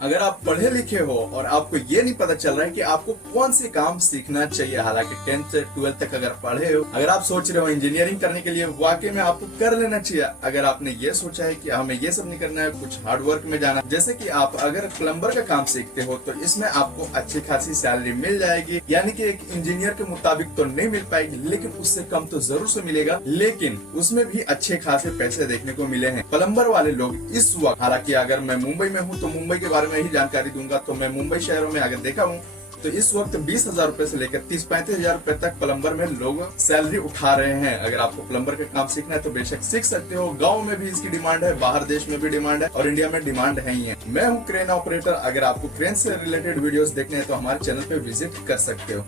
अगर आप पढ़े लिखे हो और आपको ये नहीं पता चल रहा है कि आपको कौन से काम सीखना चाहिए, हालांकि 10th से 12th तक अगर पढ़े हो, अगर आप सोच रहे हो इंजीनियरिंग करने के लिए, वाकई में आपको कर लेना चाहिए। अगर आपने ये सोचा है कि हमें ये सब नहीं करना है, कुछ हार्ड वर्क में जाना, जैसे कि आप अगर प्लम्बर का काम सीखते हो तो इसमें आपको अच्छी खासी सैलरी मिल जाएगी, यानी कि एक इंजीनियर के मुताबिक तो नहीं मिल पाएगी, लेकिन उससे कम तो जरूर से मिलेगा, लेकिन उसमें भी अच्छे खासे पैसे देखने को मिले हैं। प्लम्बर वाले लोग इस वक्त, हालांकि अगर मैं मुंबई में हूँ तो मुंबई के बारे में ही जानकारी दूंगा, तो मैं मुंबई शहरों में अगर देखा हूँ तो इस वक्त 20,000 रुपए से लेकर 30-35,000 रुपए तक प्लम्बर में लोग सैलरी उठा रहे हैं। अगर आपको प्लम्बर का काम सीखना है तो बेशक सीख सकते हो। गांव में भी इसकी डिमांड है, बाहर देश में भी डिमांड है और इंडिया में डिमांड है ही है। मैं हूँ क्रेन ऑपरेटर। अगर आपको क्रेन से रिलेटेड वीडियोस देखने हैं तो हमारे चैनल पे विजिट कर सकते हो।